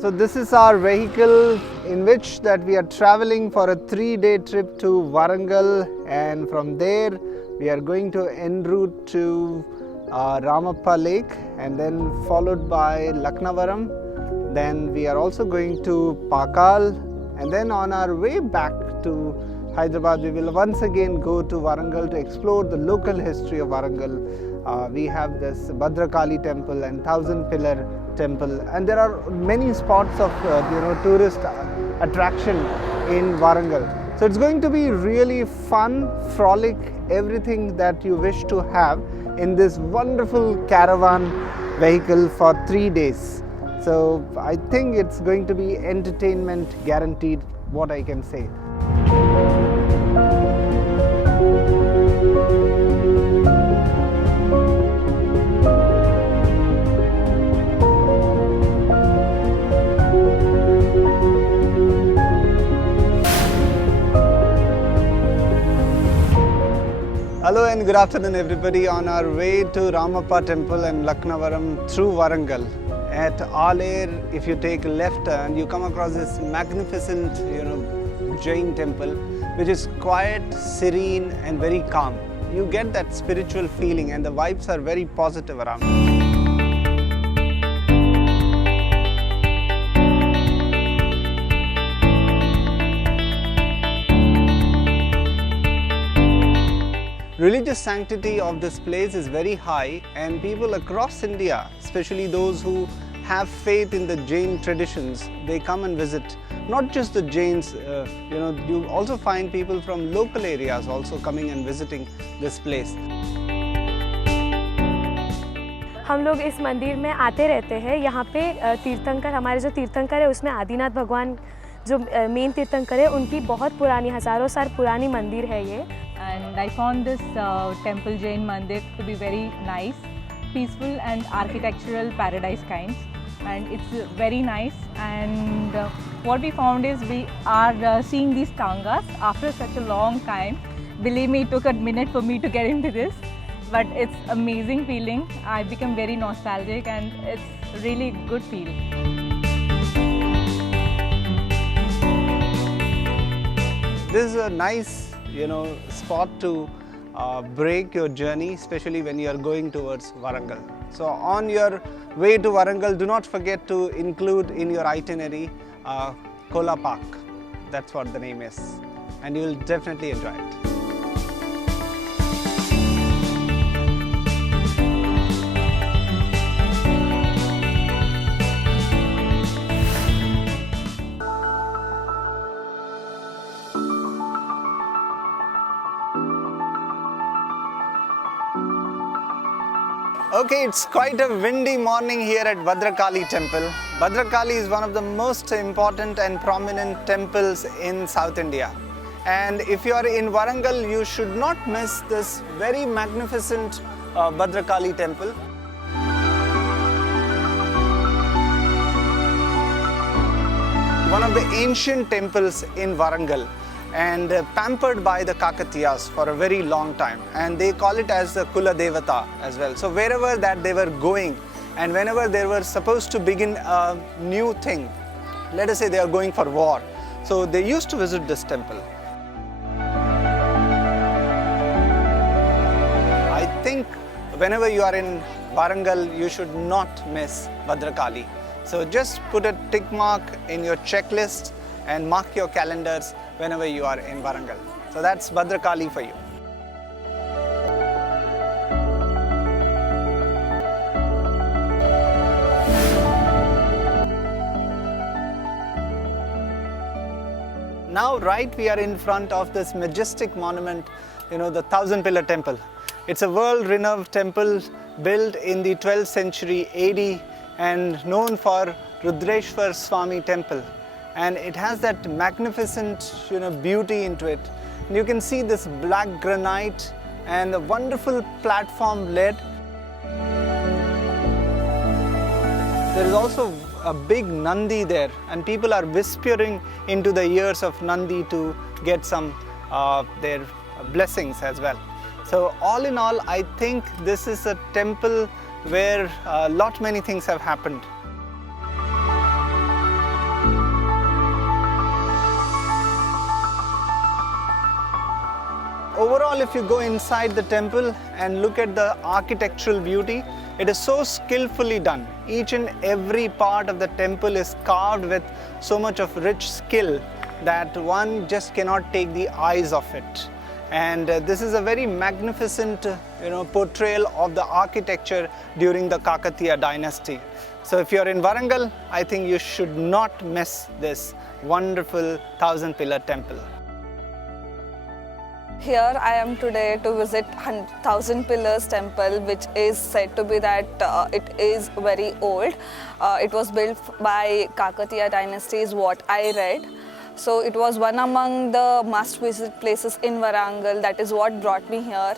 So this is our vehicle in which that we are traveling for a 3-day trip to Warangal, and from there we are going to en route to Ramapan Lake and then followed by Laknavaram. Then we are also going to Parkhall, and then on our way back to Hyderabad we will once again go to Warangal to explore the local history of Warangal. We have this Bhadrakali Temple and 1000 Pillar Temple, and there are many spots of tourist attraction in Warangal. So it's going to be really fun, frolic, everything that you wish to have in this wonderful caravan vehicle for 3 days. So I think it's going to be entertainment guaranteed, what I can say. Hello and good afternoon everybody. On our way to Ramapan Temple and Laknavaram through Warangal. At Alair, if you take a left turn, you come across this magnificent, Jain Temple, which is quiet, serene and very calm. You get that spiritual feeling and the vibes are very positive around. Religious sanctity of this place is very high, and people across India, especially those who have faith in the Jain traditions, they come and visit. Not just the Jains, you also find people from local areas also coming and visiting this place. हम लोग इस मंदिर में आते रहते हैं। यहाँ पे तीर्थंकर, हमारे जो तीर्थंकर है उसमें आदिनाथ भगवान जो मेन तीर्थंकर है, उनकी बहुत पुरानी, हज़ारों साल पुरानी मंदिर है ये। And I found this temple Jain Mandir to be very nice, peaceful and architectural paradise kinds, and it's very nice. And what we found is we are seeing these tangas after such a long time. Believe me, it took a minute for me to get into this, but it's amazing feeling. I become very nostalgic and it's really good feel. This is a nice spot to break your journey, especially when you are going towards Warangal. So on your way to Warangal, do not forget to include in your itinerary Kola Park. That's what the name is, and you will definitely enjoy it. Okay, it's quite a windy morning here at Bhadrakali Temple. Bhadrakali is one of the most important and prominent temples in South India. And if you are in Warangal, you should not miss this very magnificent Bhadrakali Temple. One of the ancient temples in Warangal, and pampered by the Kakatiyas for a very long time, and they call it as the Kula Devata as well. So wherever that they were going, and whenever they were supposed to begin a new thing, let us say they are going for war, so they used to visit this temple. I think whenever you are in Warangal, you should not miss Bhadrakali. So just put a tick mark in your checklist and mark your calendars whenever you are in Warangal. So that's Bhadrakali for you. Now we are in front of this majestic monument, the 1000 Pillar Temple. It's a world-renowned temple built in the 12th century AD and known for Rudreshwar Swami Temple. And it has that magnificent beauty into it. And you can see this black granite and the wonderful platform led. There is also a big Nandi there, and people are whispering into the ears of Nandi to get some their blessings as well. So all in all, I think this is a temple where many things have happened. all, if you go inside the temple and look at the architectural beauty, it is so skillfully done. Each and every part of the temple is carved with so much of rich skill that one just cannot take the eyes off it. And this is a very magnificent portrayal of the architecture during the Kakatiya dynasty. So if you're in Warangal, I think you should not miss this wonderful 1000-pillar temple. Here I am today to visit 1000 Pillars Temple, which is said to be that it is very old. It was built by Kakatiya dynasty is what I read. So it was one among the must visit places in Warangal. That is what brought me here.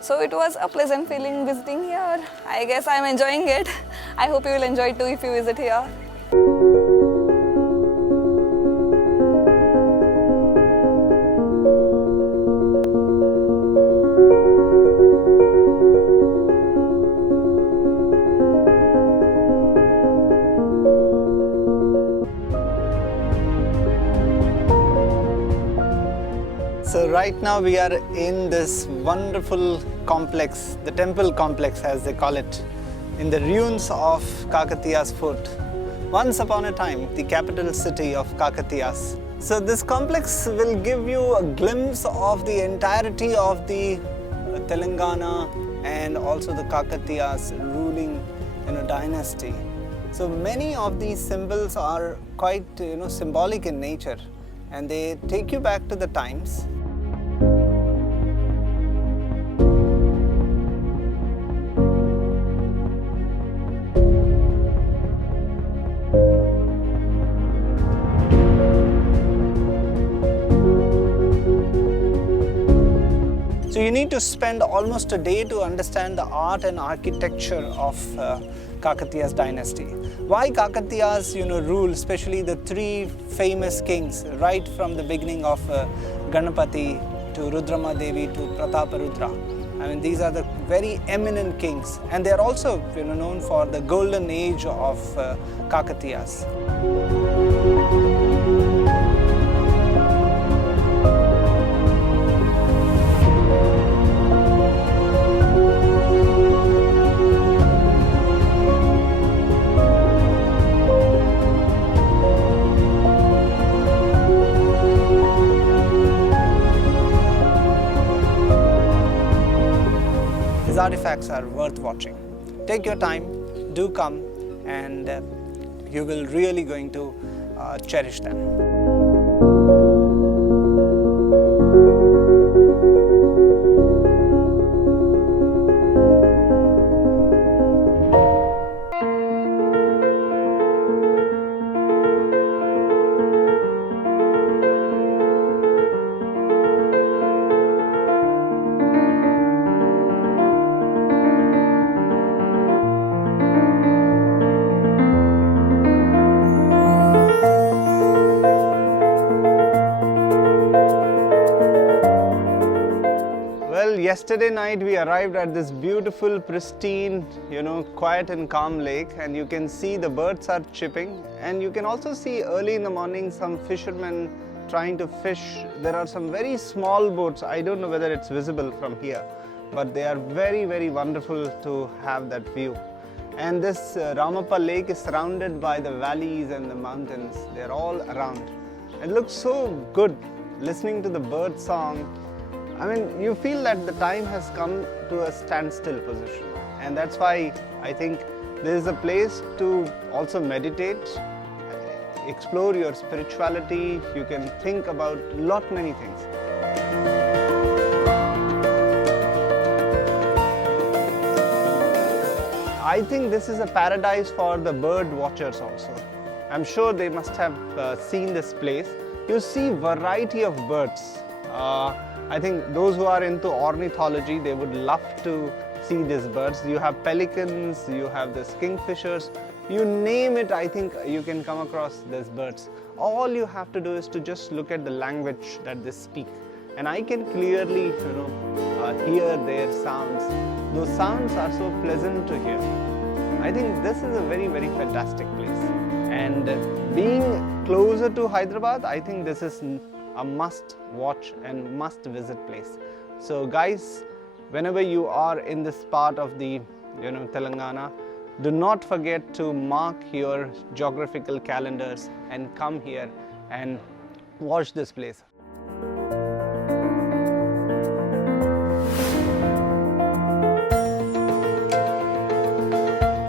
So it was a pleasant feeling visiting here. I guess I am enjoying it. I hope you will enjoy it too if you visit here. So right now we are in this wonderful complex, the temple complex as they call it, in the ruins of Kakatiya's fort. Once upon a time, the capital city of Kakatiyas. So this complex will give you a glimpse of the entirety of the Telangana and also the Kakatiyas ruling dynasty. So many of these symbols are quite symbolic in nature, and they take you back to the times. So you need to spend almost a day to understand the art and architecture of Kakatiya's dynasty. Why Kakatiyas rule, especially the three famous kings, right from the beginning of Ganapati to Rudrama Devi to Prataparudra. I mean, these are the very eminent kings, and they are also known for the golden age of Kakatiyas. These artifacts are worth watching. Take your time, do come, and you will really going to cherish them. Yesterday night we arrived at this beautiful, pristine, quiet and calm lake, and you can see the birds are chirping, and you can also see early in the morning some fishermen trying to fish. There are some very small boats. I don't know whether it's visible from here, but they are very, very wonderful to have that view. And this Ramapan Lake is surrounded by the valleys and the mountains. They're all around. It looks so good listening to the bird song. I mean, you feel that the time has come to a standstill position, and that's why I think this is a place to also meditate, explore your spirituality. You can think about many things. I think this is a paradise for the bird watchers also. I'm sure they must have seen this place. You see variety of birds. I think those who are into ornithology, they would love to see these birds. You have pelicans, you have the kingfishers, you name it, I think you can come across these birds. All you have to do is to just look at the language that they speak. And I can clearly hear their sounds. Those sounds are so pleasant to hear. I think this is a very, very fantastic place. And being closer to Hyderabad, I think this is a must watch and must visit place. So guys, whenever you are in this part of the Telangana, do not forget to mark your geographical calendars and come here and watch this place.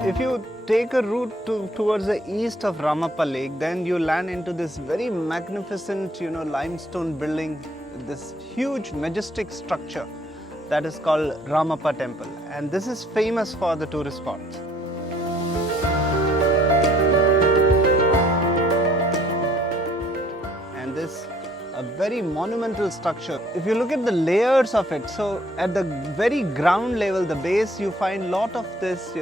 If you take a route towards the east of Ramapan Lake, then you land into this very magnificent, limestone building, this huge, majestic structure that is called Ramapan Temple, and this is famous for the tourist spots. And this a very monumental structure. If you look at the layers of it, so at the very ground level, the base, you find lot of this,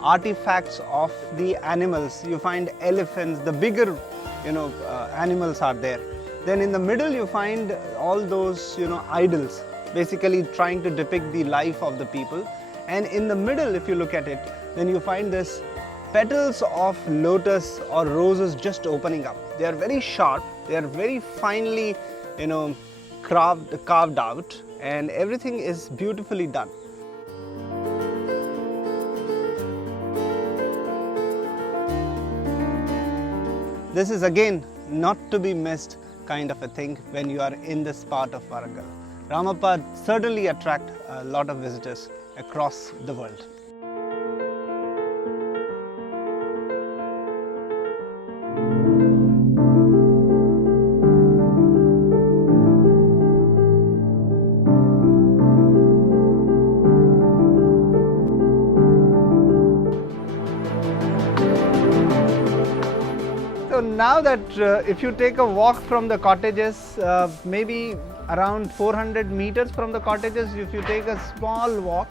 artifacts of the animals. You find elephants, the bigger, animals are there. Then in the middle, you find all those, idols, basically trying to depict the life of the people. And in the middle, if you look at it, then you find this petals of lotus or roses just opening up. They are very sharp, they are very finely, carved out, and everything is beautifully done. This is again not to be missed kind of a thing when you are in this part of Warangal. Ramapan certainly attract a lot of visitors across the world. So now that if you take a walk from the cottages, maybe around 400 meters from the cottages, if you take a small walk,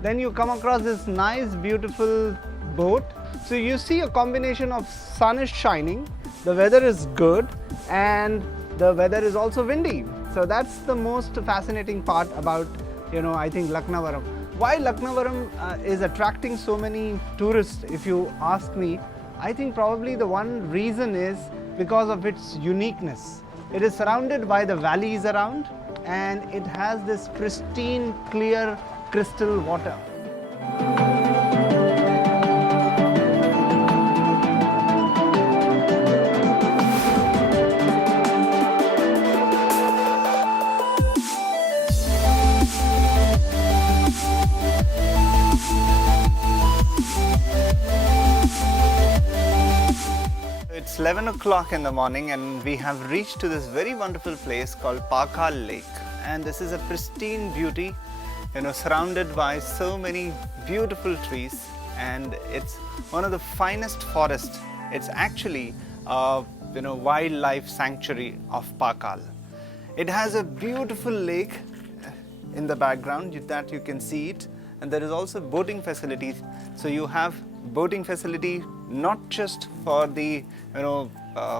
then you come across this nice beautiful boat. So you see a combination of sun is shining, the weather is good, and the weather is also windy. So that's the most fascinating part about, I think Laknavaram. Why Laknavaram is attracting so many tourists, if you ask me, I think probably the one reason is because of its uniqueness. It is surrounded by the valleys around, and it has this pristine, clear, crystal water. It's 11 o'clock in the morning and we have reached to this very wonderful place called Parkhall Lake, and this is a pristine beauty, surrounded by so many beautiful trees, and it's one of the finest forests. It's actually a wildlife sanctuary of Parkhall. It has a beautiful lake in the background that you can see it, and there is also boating facilities. So you have boating facility not just for the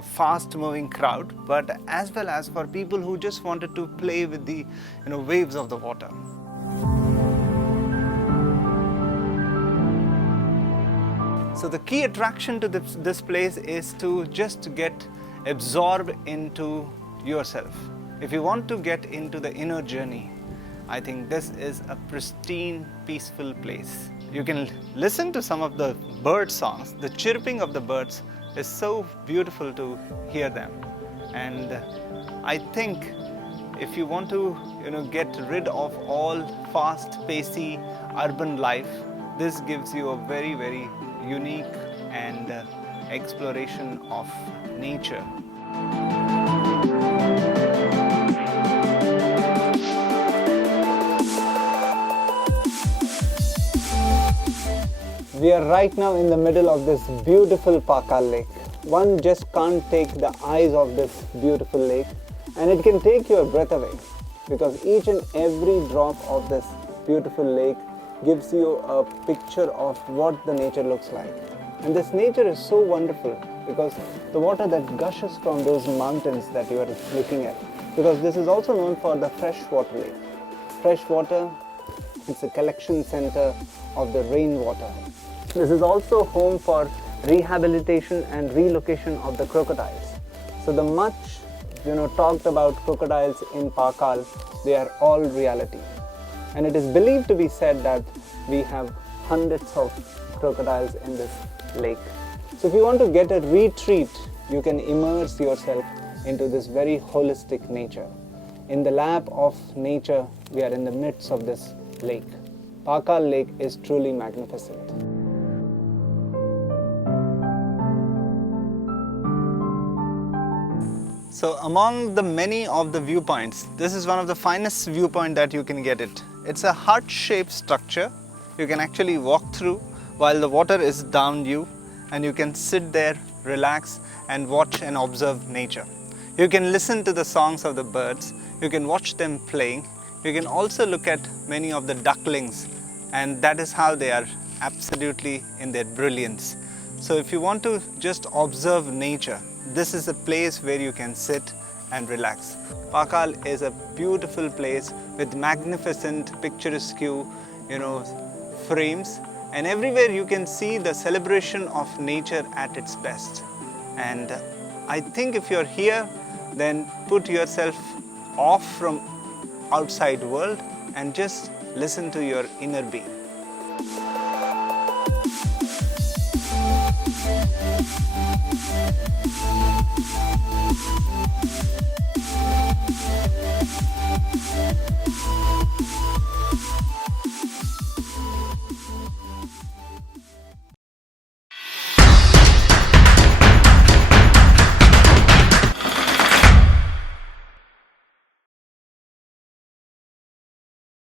fast moving crowd, but as well as for people who just wanted to play with the waves of the water. So the key attraction to this place is to just get absorbed into yourself. If you want to get into the inner journey, I think this is a pristine, peaceful place. You can listen to some of the bird songs. The chirping of the birds is so beautiful to hear them. And I think if you want to get rid of all fast-paced urban life, this gives you a very, very unique and exploration of nature. We are right now in the middle of this beautiful Parkhall Lake. One just can't take the eyes off this beautiful lake, and it can take your breath away, because each and every drop of this beautiful lake gives you a picture of what the nature looks like. And this nature is so wonderful because the water that gushes from those mountains that you are looking at, because this is also known for the freshwater lake. Freshwater, it's a collection center of the rainwater. This is also home for rehabilitation and relocation of the crocodiles. So the much talked about crocodiles in Parkhall, they are all reality. And it is believed to be said that we have hundreds of crocodiles in this lake. So if you want to get a retreat, you can immerse yourself into this very holistic nature. In the lap of nature, we are in the midst of this lake. Parkhall Lake is truly magnificent. So among the many of the viewpoints, this is one of the finest viewpoint that you can get it. It's a heart-shaped structure. You can actually walk through while the water is down you, and you can sit there, relax and watch and observe nature. You can listen to the songs of the birds. You can watch them playing. You can also look at many of the ducklings, and that is how they are absolutely in their brilliance. So if you want to just observe nature, this is a place where you can sit and relax. Parkhall is a beautiful place with magnificent picturesque, frames, and everywhere you can see the celebration of nature at its best. And I think if you're here, then put yourself off from outside world and just listen to your inner being.